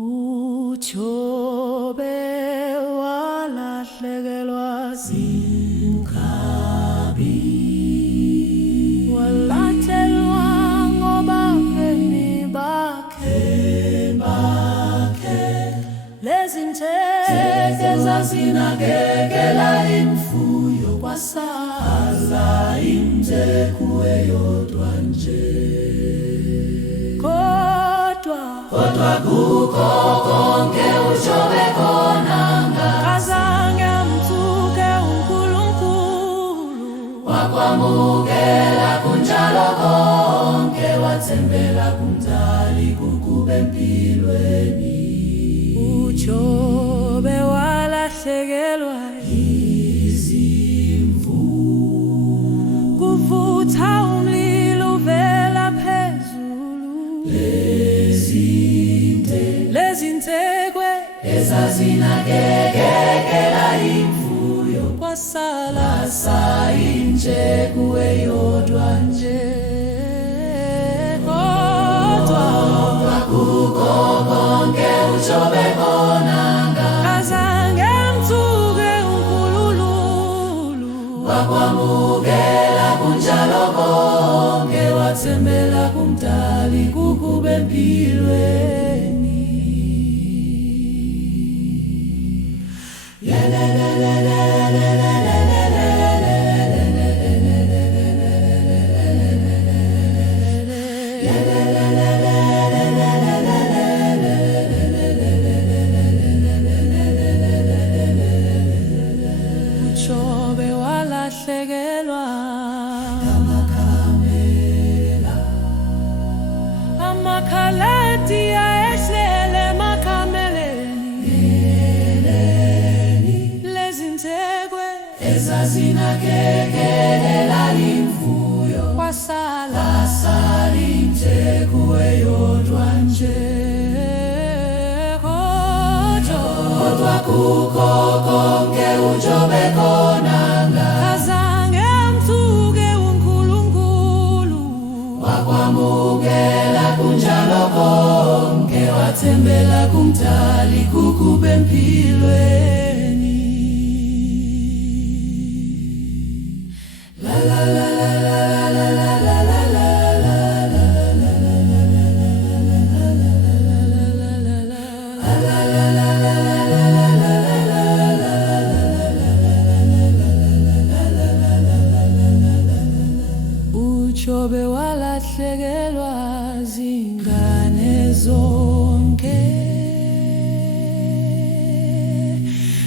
Ujobe walahlekelwa zinkabi, walahlekelwa ngobabhemi bakhe lezinteke ezazinakekela imfuyo, kwasala imtheku eyodwa nje. Kodwa kukho konke uJobe khona kazange amthuke uNkulunkulu, wakwamukela kunjalo konke, wathembela kuMdali kukube empilweni. uJobe walahlekelwa izimvu, kuvutha umlilo uvela phezulu, lezintekwe ezazinakekela imfuyo, kwasala imtheku eyodwa nje. Kodwa kukho konke uJobe khona kazange amthuke uNkulunkulu, wakwamukela kunjalo konke, wathembela kuMdali kukube empilweni. uJobe walahlekelwa amakhaladi ayehlele emakameleni, lezintekwe ezazinakekela imfuyo, kwasala imtheku eyodwa nje. Kodwa kukho konke uJobe khona kazange amthuke uNkulunkulu, wakwamukela kunjalo konke, wathembela kuMdali kukube empilweni. uJobe walahlekelwa zingane zonke,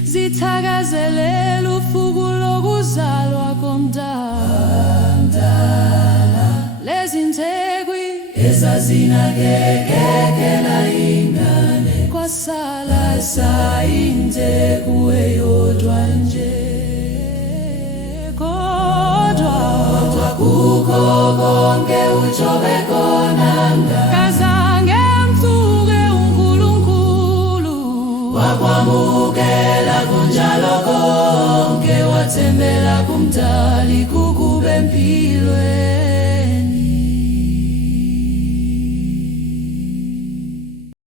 zithakazelela usuku lokuzalwa koMdala, lezintekwi ezazinakekela ingane, kwasala imtheku eyodwa nje. Kodwa kukho konke uJobe khona kazange amthuke uNkulunkulu, wakwamukela kunjalo konke, wathembela kuMdali kukube empilweni.